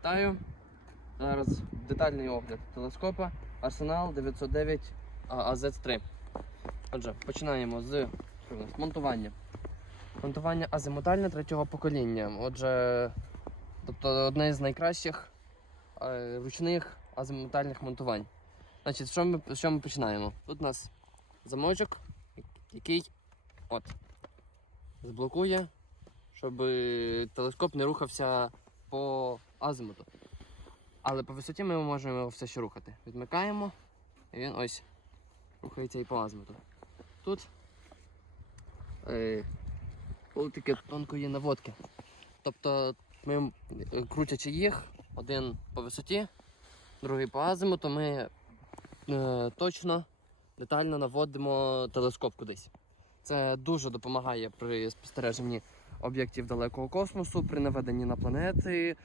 Вітаю. Зараз детальний огляд телескопа Arsenal 909 AZ3. Отже, починаємо з монтування. Монтування азимутальне третього покоління. Отже, тобто одне з найкращих е, ручних азимутальних монтувань. Значить, що ми, що ми починаємо? Тут у нас замочок, який от, зблокує, щоб телескоп не рухався по азимуту. Але по висоті ми можемо його все ще рухати. Відмикаємо, і він ось рухається і по азимуту. Тут е, полтики тонкої наводки. Тобто ми крутячи їх, один по висоті, другий по азимуту, ми е, точно детально наводимо телескоп кудись. Це дуже допомагає при спостереженні об'єктів далекого космосу, при наведенні на планети.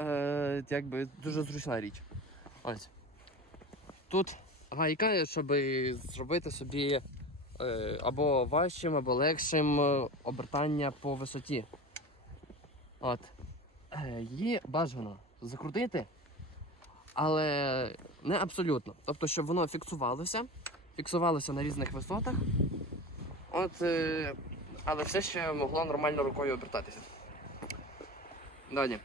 Е, якби дуже зручна річ. Ось. Тут гайка, щоб зробити собі е, або важчим, або легшим е, обертання по висоті. От. Е, її бажано закрутити, але не абсолютно. Тобто, щоб воно фіксувалося, фіксувалося на різних висотах. От, е, але все ще могло нормально рукою обертатися. Далі.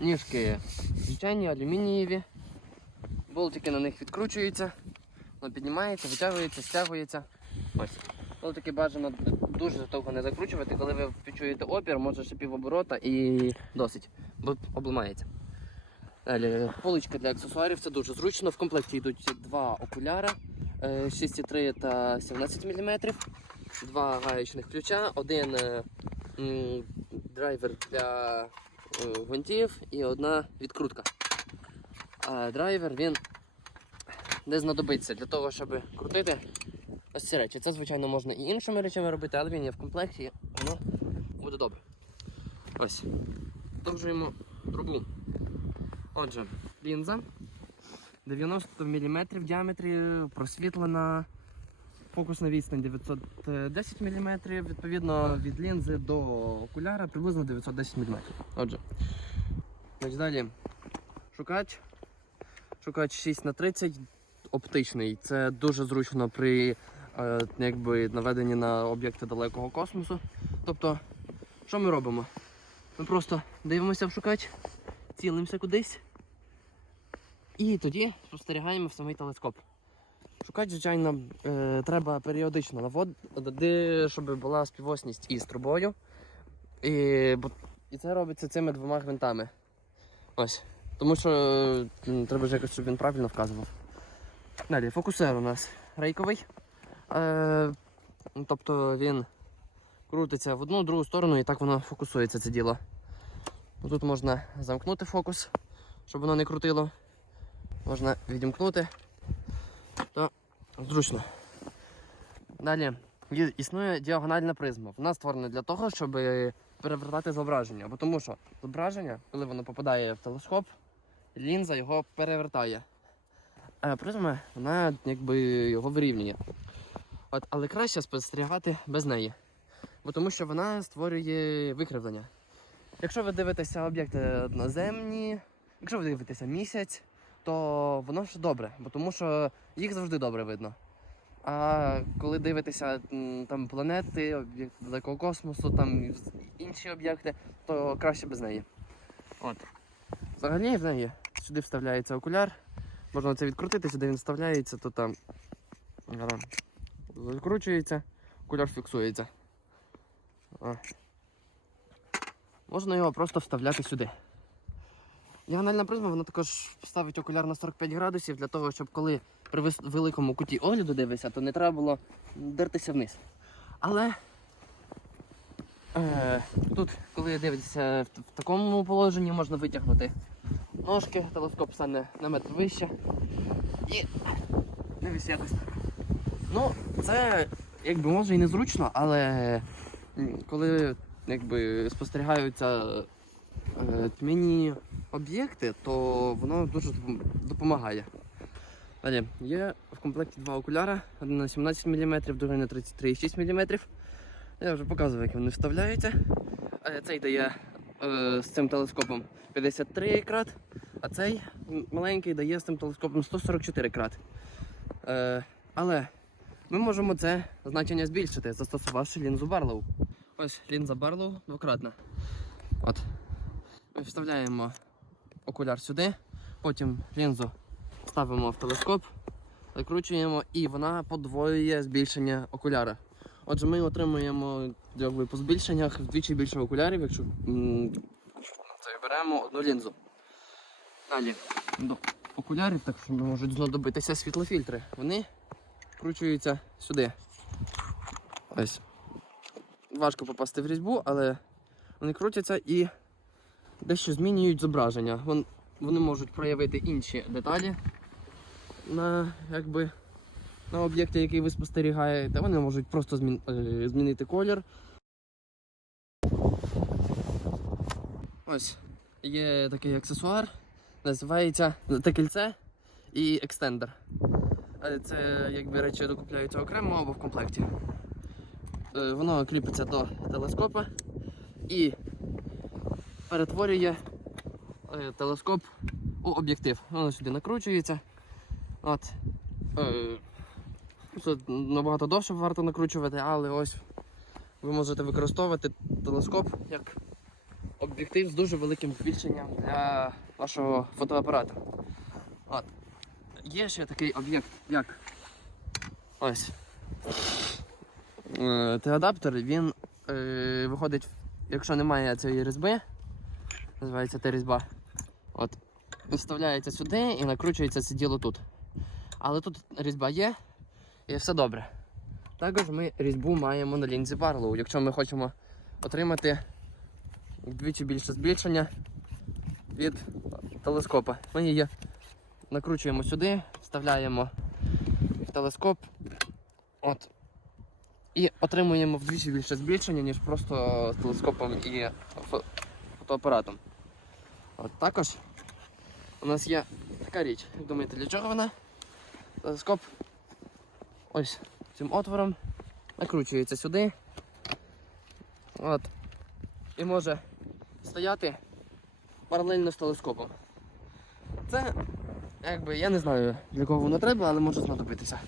Ніжки звичайні, алюмінієві. Болтики на них відкручуються, воно піднімається, витягується, стягується. Ось. Болтики бажано дуже довго не закручувати, коли ви відчуєте опір, може ще півоборота і досить, бо обламається. Далі, поличка для аксесуарів, це дуже зручно. В комплекті йдуть два окуляри е, 6,3 та 17 мм, два гаечних ключа, один е, драйвер для е, гвинтів і одна відкрутка. А драйвер він не знадобиться для того, щоб крутити ось ці речі. Це, звичайно, можна і іншими речами робити, але він є в комплекті, і воно буде добре. Ось. Продовжуємо трубу. Отже, лінза 90 мм в діаметрі, просвітлена. Фокусна відстань 910 мм, відповідно від лінзи до окуляра приблизно 910 мм. Отже. Значить, далі шукач. Шукач 6 на 30 оптичний. Це дуже зручно при е, якби, наведенні на об'єкти далекого космосу. Тобто, що ми робимо? Ми просто дивимося в шукач, цілимося кудись. І тоді спостерігаємо в самий телескоп. Шукач, звичайно, е, треба періодично наводити, щоб була співосність із трубою. І, і це робиться цими двома гвинтами. Ось. Тому що треба ж якось, щоб він правильно вказував. Далі, фокусер у нас рейковий. Е, тобто він крутиться в одну, в другу сторону і так воно фокусується це діло. Тут можна замкнути фокус, щоб воно не крутило. Можна відімкнути. Зручно. Далі існує діагональна призма. Вона створена для того, щоб перевертати зображення. Бо тому що зображення, коли воно попадає в телескоп, лінза його перевертає. А призма вона якби його вирівнює. От, але краще спостерігати без неї. Бо тому що вона створює викривлення. Якщо ви дивитеся об'єкти наземні, якщо ви дивитеся місяць, то воно ж добре, бо тому що їх завжди добре видно. А коли дивитеся м, там планети, об'єкти далекого космосу, там інші об'єкти, то краще без неї. От. Взагалі в неї сюди вставляється окуляр. Можна це відкрутити, сюди він вставляється, то там закручується, окуляр фіксується. А. Можна його просто вставляти сюди. Діагональна призма вона також ставить окуляр на 45 градусів для того, щоб коли при великому куті огляду дивишся, то не треба було дертися вниз. Але е, тут, коли дивитися в, такому положенні, можна витягнути ножки, телескоп стане на метр вище і дивись якось. Ну, це якби може і незручно, але коли якби спостерігаються е, тьмяні об'єкти, то воно дуже допомагає. Далі є в комплекті два окуляри, один на 17 мм, другий на 33,6 мм. Я вже показував, як вони вставляються. Е, Цей дає е, з цим телескопом 53 крат, а цей маленький дає з цим телескопом 144 крат. Е, але ми можемо це значення збільшити, застосувавши лінзу Барлоу. Ось лінза Барлоу двократна. От. Ми вставляємо окуляр сюди, потім лінзу ставимо в телескоп, закручуємо і вона подвоює збільшення окуляра. Отже, ми отримуємо якби, по збільшеннях вдвічі більше окулярів, якщо беремо одну лінзу. Далі до окулярів також можуть знадобитися світлофільтри. Вони вкручуються сюди. Ось. Важко попасти в різьбу, але вони крутяться і дещо змінюють зображення. Вон- Вони можуть проявити інші деталі на, якби, на об'єкті, який ви спостерігаєте. Вони можуть просто змін, е, змінити колір. Ось є такий аксесуар, називається кільце і екстендер. Це якби речі докупляються окремо або в комплекті. Е, Воно кріпиться до телескопа і перетворює е, телескоп у об'єктив. Воно сюди накручується. От. Е, Тут набагато довше варто накручувати, але ось ви можете використовувати телескоп як об'єктив з дуже великим збільшенням для вашого фотоапарату. От. Є ще такий об'єкт, як ось. Е, Т-адаптер, він е, виходить, якщо немає цієї різьби, називається Т-різьба. От. Вставляється сюди і накручується це діло тут. Але тут різьба є і все добре. Також ми різьбу маємо на лінзі Барлоу, якщо ми хочемо отримати вдвічі більше збільшення від телескопа. Ми її накручуємо сюди, вставляємо в телескоп. От. І отримуємо вдвічі більше збільшення, ніж просто з телескопом і фотоапаратом. От також у нас є така річ. Як думаєте, для чого вона? Телескоп ось цим отвором накручується сюди. От. І може стояти паралельно з телескопом. Це, якби, я не знаю, для кого воно треба, але може знадобитися.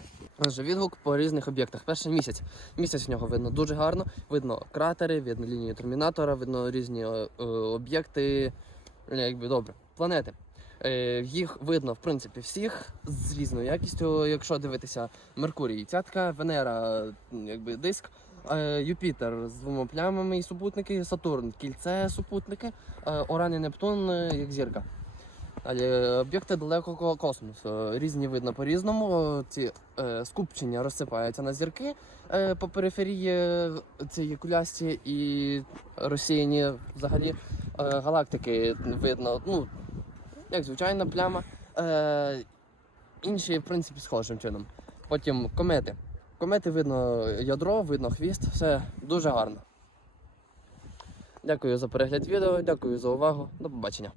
Отже, відгук по різних об'єктах. Перший місяць. Місяць в нього видно дуже гарно. Видно кратери, видно лінію термінатора, видно різні е, е, об'єкти. Ну, Якби добре. Планети. Е, їх видно, в принципі, всіх з різною якістю. Якщо дивитися Меркурій, цятка, Венера, якби диск, Юпітер з двома плямами і супутники, Сатурн, кільце, супутники, Оран і Нептун як зірка. Е, об'єкти далекого космосу. Різні видно по-різному. Ці е, скупчення розсипаються на зірки е, по периферії е, цієї кулясті і розсіяні взагалі е, галактики видно. Ну, як звичайна пляма. Е, інші, в принципі, схожим чином. Потім комети. Комети видно ядро, видно хвіст, все дуже гарно. Дякую за перегляд відео, дякую за увагу. До побачення.